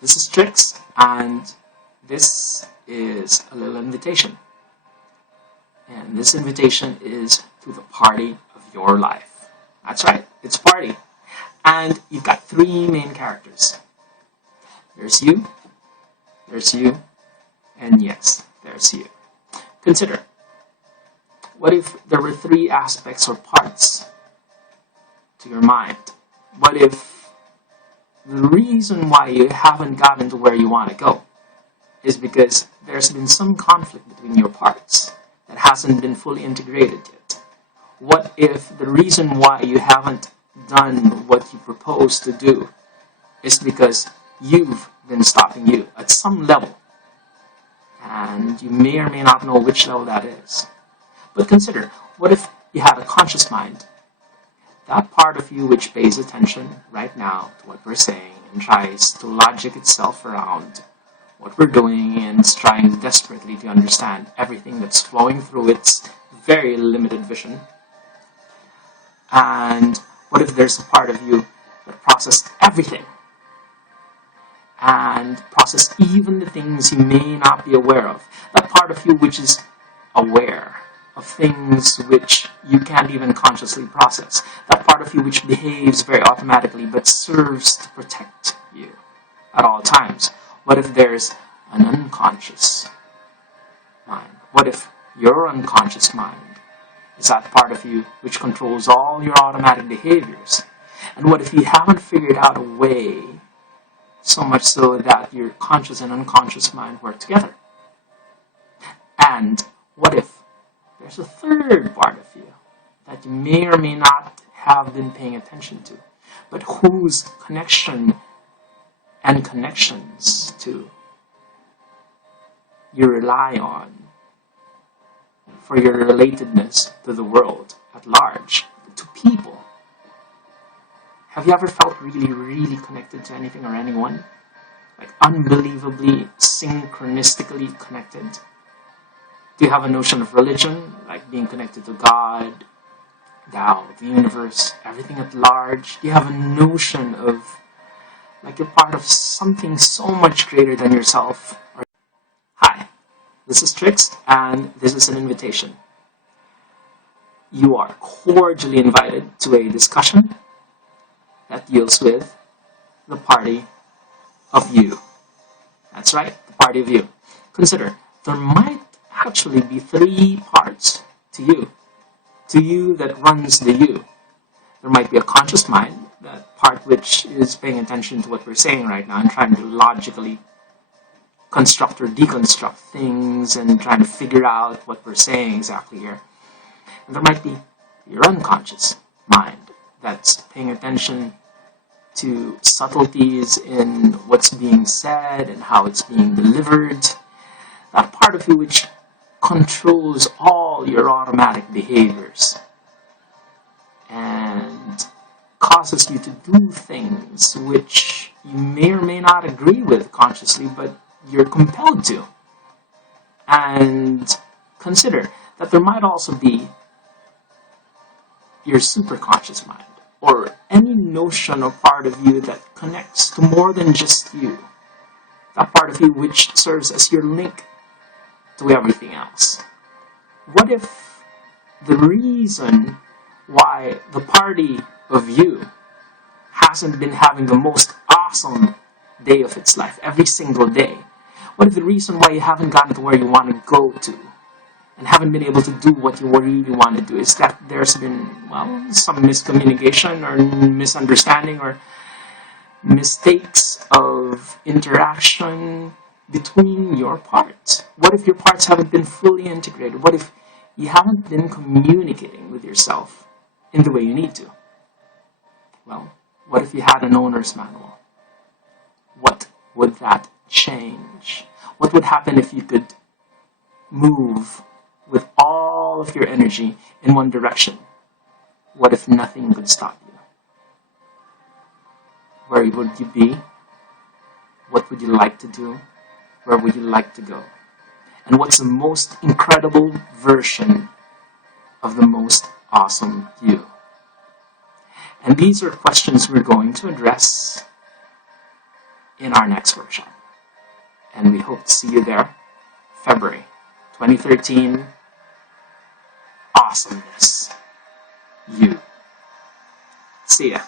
This is Trix, and this is a little invitation. And this invitation is to the party of your life. That's right, it's a party. And you've got three main characters. There's you, and yes, there's you. Consider, what if there were three aspects or parts to your mind? What if the reason why you haven't gotten to where you want to go is because there's been some conflict between your parts that hasn't been fully integrated yet? What if the reason why you haven't done what you propose to do is because you've been stopping you at some level, and you may or may not know which level that is? But consider, what if you had a conscious mind? That part of you which pays attention right now to what we're saying and tries to logic itself around what we're doing and is trying desperately to understand everything that's flowing through its very limited vision. And what if there's a part of you that processed everything and processed even the things you may not be aware of? That part of you which is aware of things which you can't even consciously process. That part of you which behaves very automatically but serves to protect you at all times. What if there's an unconscious mind? What if your unconscious mind is that part of you which controls all your automatic behaviors? And what if you haven't figured out a way so much so that your conscious and unconscious mind work together? And what if there's a third part of you that you may or may not have been paying attention to, but whose connection and connections to you rely on for your relatedness to the world at large, to people? Have you ever felt really, really connected to anything or anyone? Like unbelievably, synchronistically connected? Do you have a notion of religion, like being connected to God, Tao, the universe, everything at large? Do you have a notion of, like, you're part of something so much greater than yourself? Hi, this is Trix, and this is an invitation. You are cordially invited to a discussion that deals with the party of you. That's right, the party of you. Consider, there might actually be three parts to you that runs the you. There might be a conscious mind, that part which is paying attention to what we're saying right now and trying to logically construct or deconstruct things and trying to figure out what we're saying exactly here. And there might be your unconscious mind that's paying attention to subtleties in what's being said and how it's being delivered. That part of you which controls all your automatic behaviors and causes you to do things which you may or may not agree with consciously, but you're compelled to. And consider that there might also be your superconscious mind, or any notion or part of you that connects to more than just you. That part of you which serves as your link to everything else. What if the reason why the party of you hasn't been having the most awesome day of its life every single day? What if the reason why you haven't gotten to where you want to go to and haven't been able to do what you really want to do is that there's been, well, some miscommunication or misunderstanding or mistakes of interaction between your parts? What if your parts haven't been fully integrated? What if you haven't been communicating with yourself in the way you need to? Well, what if you had an owner's manual? What would that change? What would happen if you could move with all of your energy in one direction? What if nothing could stop you? Where would you be? What would you like to do? Where would you like to go? And what's the most incredible version of the most awesome you? And these are questions we're going to address in our next workshop. And we hope to see you there, February 2013. Awesomeness. You. See ya.